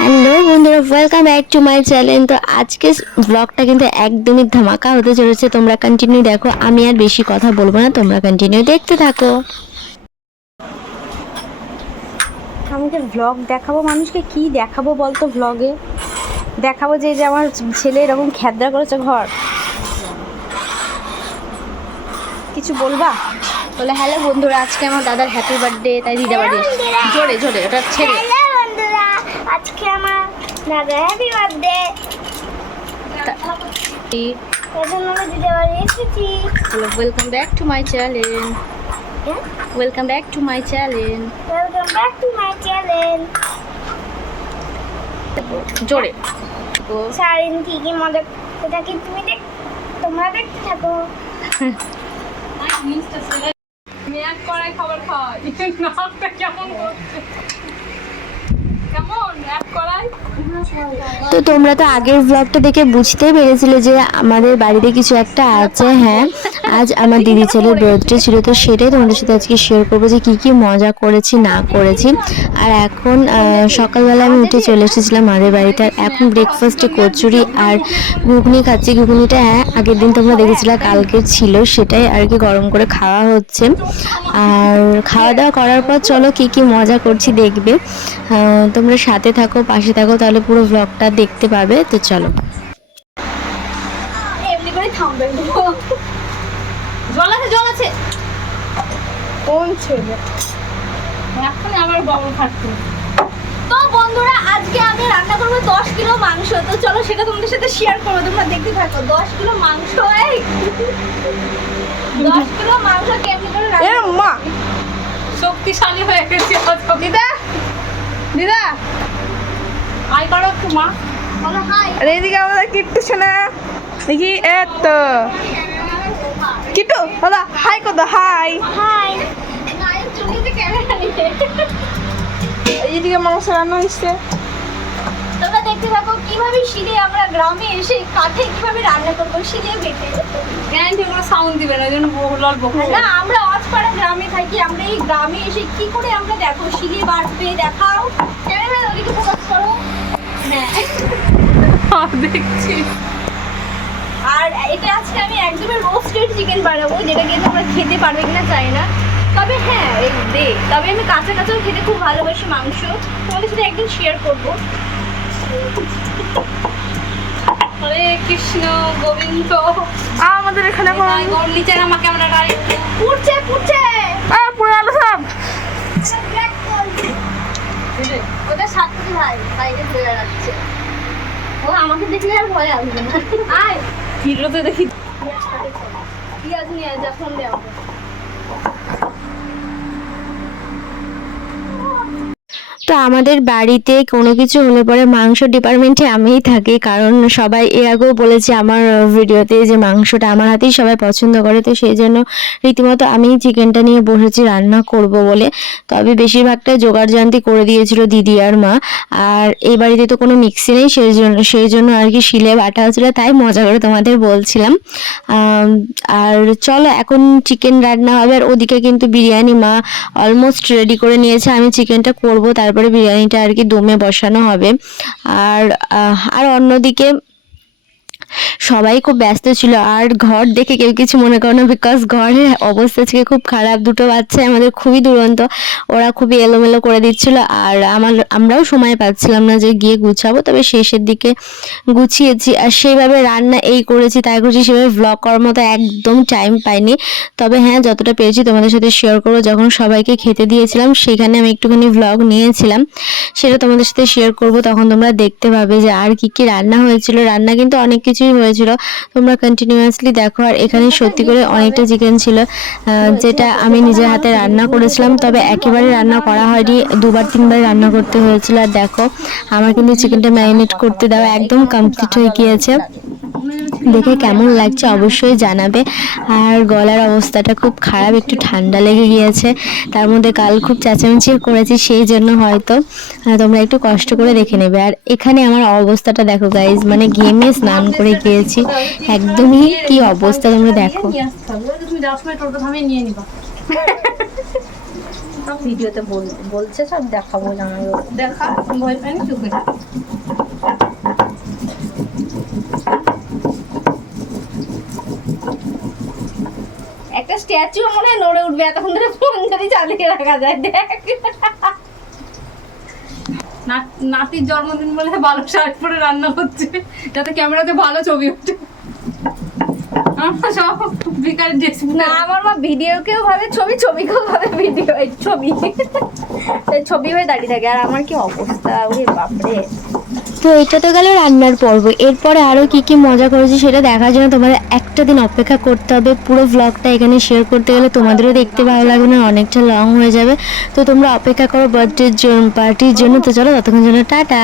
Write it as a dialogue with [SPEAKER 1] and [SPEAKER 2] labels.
[SPEAKER 1] Hello বন্ধুরা welcome back to my channel তো আজকে ব্লগটা কিন্তু একদমই ধামাকা হতে চলেছে। তোমরা কন্টিনিউ দেখো, আমি আর বেশি কথা বলব না, তোমরা কন্টিনিউ দেখতে থাকো।
[SPEAKER 2] আমাদের ভ্লগ দেখাবো? মানুষকে কি দেখাবো বলতো ভ্লগে দেখাবো যে যে আমার ছেলে এরকম খেদরা করেছে ঘর। কিছু বলবা? বলে হ্যালো বন্ধুরা আজকে আমার দাদার হ্যাপি বার্থডে তাই দিদা বাড়ি জোরে জোরে ওটা ছেড়ে।
[SPEAKER 3] হ্যালো বন্ধুরা আজকে আমার দাদা happy birthday
[SPEAKER 2] welcome back to my channel welcome back to my channel
[SPEAKER 3] welcome back to my channel
[SPEAKER 2] জোরে।
[SPEAKER 3] মজা কি তুমি দেখ তোমরা দেখতে থাকো।
[SPEAKER 4] খাবার খাওয়াই। কেমন করছে
[SPEAKER 1] তো তোমরা তো আগের ব্লগটা দেখে বুঝতে পেরেছিলে যে আমাদের বাড়িতে কিছু একটা আছে হ্যাঁ। আজ আমার দিদি ছেলের বার্থডে ছিল, তো সেটাই তোমাদের সাথে আজকে শেয়ার করব যে কি কি মজা করেছি, না করেছি। আর এখন সকালবেলা আমি উঠে চলে এসেছিলাম আমাদের বাড়িতে, আর এখন ব্রেকফাস্টে কচুরি আর ঘুগনি খাচ্ছি। ঘুগনিটা হ্যাঁ আগের দিন তোমরা দেখেছিলে কালকে ছিল, সেটাই আর কি গরম করে খাওয়া হচ্ছে। আর খাওয়া দাওয়া করার পর চলো কি কি মজা করছি দেখবে। তোমরা সাথে থাকো, পাশে থাকো, তাহলে পুরো ব্লগটা দেখতে পাবে, তো চলো।
[SPEAKER 2] জল আছে জল আছে।
[SPEAKER 4] কোন ছেলে? এখন আবার ববল খাচ্ছে।
[SPEAKER 2] তো বন্ধুরা আজকে আমি রান্না করব দশ কিলো মাংস। তো চলো সেটা তোমাদের সাথে শেয়ার করব। তোমরা দেখতে থাকো দশ কিলো মাংস এই। দশ কিলো মাংস কেমনি করে?
[SPEAKER 4] মা। শক্তিশালী হয়ে গেছে দিদা দিদা। আই করো একটু মা।
[SPEAKER 2] বলো হাই
[SPEAKER 4] আর এইদিকে আমাদের কিট্টু শোনা দেখি এত। কিট্টু দাদা হাই কত হাই
[SPEAKER 3] হাই
[SPEAKER 2] নিতে
[SPEAKER 4] এইদিকে মাংস রান্না হচ্ছে
[SPEAKER 2] তোমরা দেখতে থাকো কীভাবে শিলে আমরা গ্রামে এসে কাঠে কীভাবে রান্না করব শিলে বেটে
[SPEAKER 4] গ্যারান্টি কোনো সাউন্ড দিবে না ওই জন্য বহুল অল্প
[SPEAKER 2] না আমরা অজপাড়া গ্রামে থাকি আমরা এই গ্রামে এসে কি করে আমরা দেখো শিলে বাড়বে দেখাও। ক্যামেরা ওদিকে ফোকাস করো হ্যাঁ
[SPEAKER 4] দেখছি
[SPEAKER 2] আর এটা আজকে আমি একদমই রোস্টেড চিকেন বানাবো যেটা কিন্তু আমরা খেতে পারবে কিনা চাই না। তবে হ্যাঁ এই দে তবে আমি কাঁচা কাঁচাও খেতে খুব ভালোবাসি মাংস। তোমাদের সাথে একদিন শেয়ার করব।
[SPEAKER 4] হরে কৃষ্ণ গোবিন্দ। আমাদের এখানে নিচের আমার ক্যামেরাটা একটু
[SPEAKER 2] পুড়ছে পুড়ছে।
[SPEAKER 4] সব।
[SPEAKER 2] ওটা সাতটি ভাই বাইরে ও আমাকে দেখলে আর ভয় আসবে না। আয়।
[SPEAKER 4] হিরোতে দেখি।
[SPEAKER 2] পিঁয়াজ নিয়ে আয় যা ফোন দে আমাকে
[SPEAKER 1] তো আমাদের বাড়িতে কোনো কিছু হলে পরে মাংস ডিপার্টমেন্টে আমিই থাকি, কারণ সবাই এর আগেও বলেছে আমার ভিডিওতে যে মাংসটা আমার হাতেই সবাই পছন্দ করে, তো সেই জন্য রীতিমতো আমি চিকেনটা নিয়ে বসেছি রান্না করব বলে। তবে বেশিরভাগটা জোগাড় জান্তি করে দিয়েছিল দিদি আর মা। আর এই বাড়িতে তো কোনো মিক্সি নেই, সেই জন্য সেই জন্য আর কি শিলে বাটা হচ্ছিল তাই মজা করে তোমাদের বলছিলাম। আর চলো এখন চিকেন রান্না হবে, আর ওদিকে কিন্তু বিরিয়ানি মা অলমোস্ট রেডি করে নিয়েছে, আমি চিকেনটা করব, তারপরে বিরিয়ানিটা আর কি দমে বসানো হবে। আর আর অন্যদিকে সবাই খুব ব্যস্ত ছিল আর ঘর দেখে কেউ কিছু মনে করো না বিকজ ঘরের অবস্থা থেকে খুব খারাপ। দুটো বাচ্চা আমাদের খুবই দুরন্ত, ওরা খুবই এলোমেলো করে দিচ্ছিল আর আমার, আমরাও সময় পাচ্ছিলাম না যে গিয়ে গুছাবো, তবে শেষের দিকে গুছিয়েছি। আর সেইভাবে রান্না এই করেছি, তাই করেছি, সেভাবে ভ্লগ করার মতো একদম টাইম পাইনি। তবে হ্যাঁ যতটা পেরেছি তোমাদের সাথে শেয়ার করব, যখন সবাইকে খেতে দিয়েছিলাম, সেখানে আমি একটুখানি ভ্লগ নিয়েছিলাম। সেটা তোমাদের সাথে শেয়ার করব, তখন তোমরা দেখতে পাবে যে আর কি কি রান্না হয়েছিল। রান্না কিন্তু অনেক কিছুই হয়েছিল। তোমরা কন্টিনিউয়াসলি দেখো আর এখানে সত্যি করে অনেকটা চিকেন ছিল। আহ, যেটা আমি নিজের হাতে রান্না করেছিলাম তবে একেবারে রান্না করা হয়নি। দুবার তিনবার রান্না করতে হয়েছিল আর দেখো আমার কিন্তু চিকেনটা ম্যারিনেট করতে দেওয়া একদম কমপ্লিট হয়ে গিয়েছে। দেখে কেমন লাগছে অবশ্যই জানাবে। আর গলার অবস্থাটা খুব খারাপ একটু ঠান্ডা লেগে গিয়েছে। তার মধ্যে কাল খুব চেঁচামেচি করেছি সেই জন্য হয়তো তোমরা একটু কষ্ট করে দেখে নেবে। আর এখানে আমার অবস্থাটা দেখো গাইজ মানে গেমে স্নান করে গিয়েছি। একদমই কি অবস্থা তোমরা দেখো।
[SPEAKER 2] ভিডিওতে বল বলছে সব দেখাবো জানাব দেখা ভয় পাইনি চোখে একটা স্ট্যাচু মনে হয় নড়ে উঠবে এতক্ষণ ধরে ফোন যদি চালিয়ে রাখা যায় দেখ।
[SPEAKER 4] নাতির জন্মদিন বলে ভালো শার্ট পরে রান্না হচ্ছে যাতে ক্যামেরাতে ভালো ছবি ওঠে। আমরা সব বিকাল ড্রেস
[SPEAKER 2] না আমার মা ভিডিওকেও ভাবে ছবি ছবিকেও ভাবে ভিডিও এই ছবি। ছবি হয়ে দাঁড়িয়ে থাকে আর আমার কি অবস্থা ওরে বাপরে।
[SPEAKER 1] তো এটা তো গেল রান্নার পর্ব। এরপরে আরও কি কি মজা করেছি সেটা দেখার জন্য তোমাদের একটা দিন অপেক্ষা করতে হবে। পুরো ব্লগটা এখানে শেয়ার করতে গেলে তোমাদেরও দেখতে ভালো লাগবে, না অনেকটা লং হয়ে যাবে। তো তোমরা অপেক্ষা করো বার্থডের জন্য পার্টির জন্য। তো চলো ততক্ষণ জন্য, টাটা!